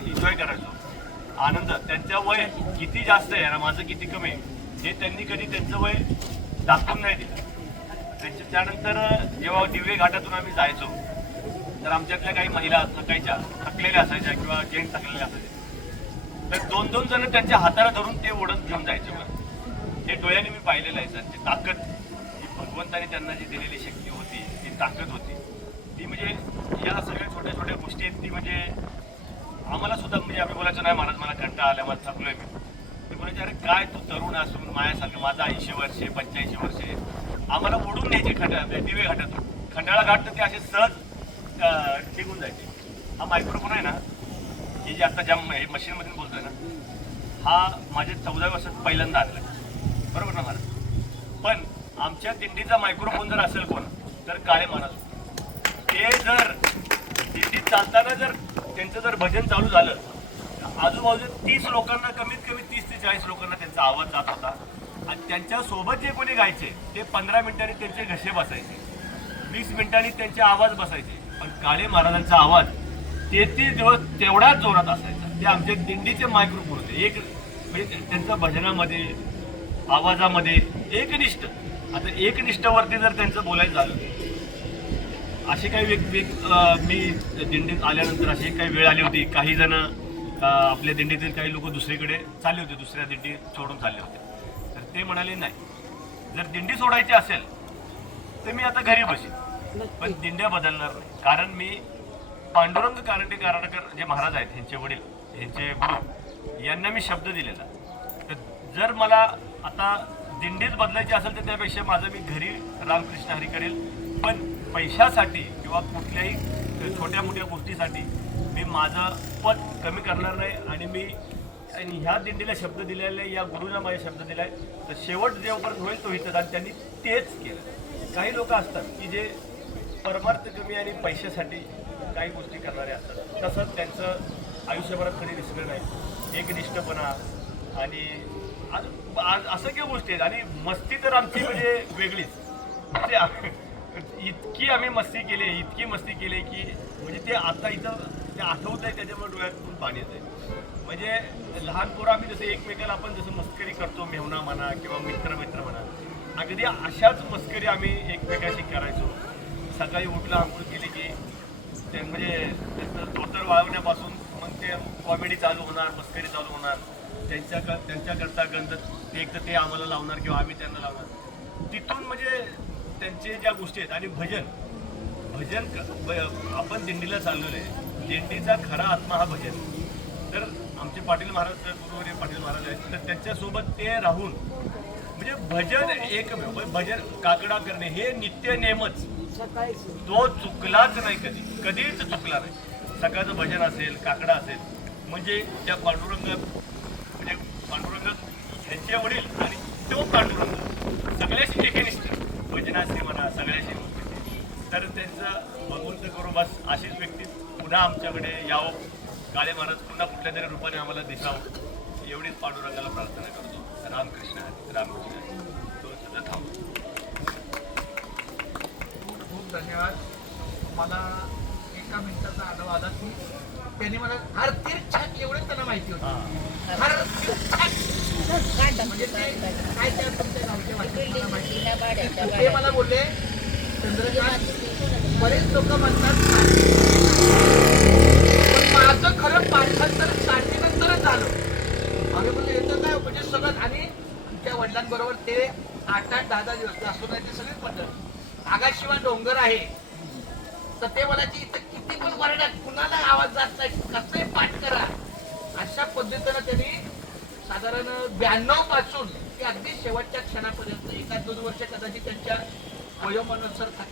Enjoy करायचो. आनंद. त्यांचं वय किती जास्त आहे ना माझं किती कमी आहे हे त्यांनी कधी त्यांचं वय दाखवून नाही दिलं. त्यानंतर जेव्हा दिवे घाटातून आम्ही जायचो तर आमच्यातल्या काही महिला थकायच्या, थकलेल्या असायच्या किंवा जेंट्स थकलेले असायचे, तर दोन दोन जण त्यांच्या हाताला धरून ते ओढत घेऊन जायचे. बरं, ते डोळ्याने मी पाहिलेलं आहे सर. ती ताकद, जी भगवंताने त्यांना जी दिलेली शक्ती होती, ती ताकद होती ती, म्हणजे या सगळ्या छोट्या छोट्या गोष्टी आहेत ती, म्हणजे आम्हाला सुद्धा, म्हणजे आम्ही बोलायचं नाही महाराज मला कंटाळा आला, मला थकलोय मी बोलायचे अरे काय तू तरुण असून माझ्यासारखं, माझं 80 वर्षे 85 वर्षे, आम्हाला ओढून न्यायचे दिवे घाटातून. खंडाळा घाट तर ते असे सहज निघून जायचे. हा मायक्रोफोन आहे ना, हे जे आता ज्या मशीनमधून बोलतोय ना, हा माझ्या 14 वर्षात पहिल्यांदा आणला, बरोबर ना महाराज. पण आमच्या दिंडीचा मायक्रोफोन जर असेल कोण तर काळे महाराज. ते जर दिंडीत चालताना जर त्यांचं जर भजन चालू झालं, आजूबाजू 30 लोकांना, कमीत कमी 30 ते 40 लोकांना त्यांचा आवाज जात होता. आणि त्यांच्या सोबत जे कोणी गायचे ते 15 मिनिटांनी त्यांचे घसे बसायचे, 20 मिनिटांनी त्यांचे आवाज बसायचे. पण काळे महाराजांचा आवाज 33 दिवस तेवढ्याच जोरात असायचा. ते आमच्या दिंडीचे मायक्रोफोन होते. एक म्हणजे त्यांच्या भजनामध्ये, आवाजामध्ये एकनिष्ठ. आता एकनिष्ठावरती जर त्यांचं बोलायचं झालं, अशी काही मी दिंडीत आल्यानंतर अशी काही वेळ आली होती, काही जण आपल्या दिंडीतील काही लोक दुसरीकडे चालले होते, दुसऱ्या दिंडी सोडून चालले होते. तर ते म्हणाले नाही, जर दिंडी सोडायची असेल तर मी आता घरी बसेन, पण दिंड्या बदलणार नाही. कारण मी पांडुरंग कारंडे कारंडकर जे महाराज आहेत, ह्यांचे वडील, ह्यांचे गुरु, यांना मी शब्द दिलेला. तर जर मला आता दिंडीच बदलायची असेल तर त्यापेक्षा माझं मी घरी रामकृष्ण हरी करेल. पण पैशासाठी किंवा कुठल्याही छोट्या मोठ्या गोष्टीसाठी मी माझं पद कमी करणार नाही. आणि ह्या दिंडीला शब्द दिलेला आहे, या गुरुला माझे शब्द दिला आहे, तर शेवट जेव्हापर्यंत होईल तो इथं. आणि त्यांनी तेच केलं. काही लोक असतात की जे परमार्थ कमी आणि पैशासाठी काही गोष्टी करणारे असतात, तसंच त्यांचं आयुष्यभरात कधी दिसलं नाही. एकनिष्ठपणा आणि असं काही गोष्टी आहेत. आणि मस्ती तर आमची म्हणजे वेगळीच. इतकी आम्ही मस्ती केली, इतकी मस्ती केली की म्हणजे ते आता इथं ते आठवत आहे, त्याच्यामुळे डोळ्यातून पाणी येत आहे. म्हणजे लहान पोरं आम्ही जसं एकमेकाला आपण जसं मस्करी करतो, मेहुणा म्हणा किंवा मित्र म्हणा, अगदी अशाच मस्करी आम्ही एकमेकाशी करायचो. सकाळी उठला, आंघोळ केली की ते म्हणजे त्याचं धोतर वाळवण्यापासून मग ते कॉमेडी चालू होणार, मस्करी चालू होणार. त्यांच्याकडचा गंध ते एक तर ते आम्हाला लावणार किंवा आम्ही त्यांना लावणार. तिथून म्हणजे त्यांचे ज्या गोष्टी आहेत. आणि भजन आपण दिंडीला चाललेलो आहे, दिंडीचा खरा आत्मा हा भजन. तर आमचे पाटील महाराज, गुरुवर्य पाटील महाराज आहेत, तर त्यांच्यासोबत ते राहून म्हणजे भजन एकमेव, भजन काकडा करणे हे नित्य नेमच, तो चुकलाच नाही, कधीच चुकला नाही. सकाळचं भजन असेल, काकडा असेल, म्हणजे त्या पांडुरंग ह्यांचे वडील आणि तो पांडुरंग सगळ्याशी एकनिष्ठ, भजनाशी म्हणा, सगळ्याशी. तर त्यांचं भगवंत करू बस अशीच व्यक्ती पुन्हा आमच्याकडे यावं, काळे महाराज पुन्हा कुठल्या तरी रूपाने आम्हाला दिसावं, एवढीच पांडुरंगाला प्रार्थना करतो. रामकृष्ण रामकृष्ण. तो सुद्धा थांबतो. खूप धन्यवाद. मला 1 मिनिटाचा आढावा आला की त्यांनी मला हर तीर्थात एवढे त्यांना माहिती होतं. हर तीर्थात म्हणजे ते काय त्या तुमच्या गावच्या भाषेत माहिती. ते मला बोलले चंद्रकांत, बरेच लोक म्हणतात पण माझं खरं पाठांतर साठीनंतरच झालं. आम्ही बोलले येतं काय म्हणजे सगळं. आणि आमच्या वडिलांबरोबर ते 8-8, 10-10 दिवस असं नाही, ते सगळेच पद्धत. आगाशिवाय डोंगर आहे तर ते बोलायचे इथं किती पण वरडात कुणाला आवाज जात नाही, कसंही पाठ करा. अशा पद्धतीनं त्यांनी साधारण 92 पासून ते अगदी शेवटच्या क्षणापर्यंत 1-2 वर्ष कदाचित त्यांच्या वयोमानानुसार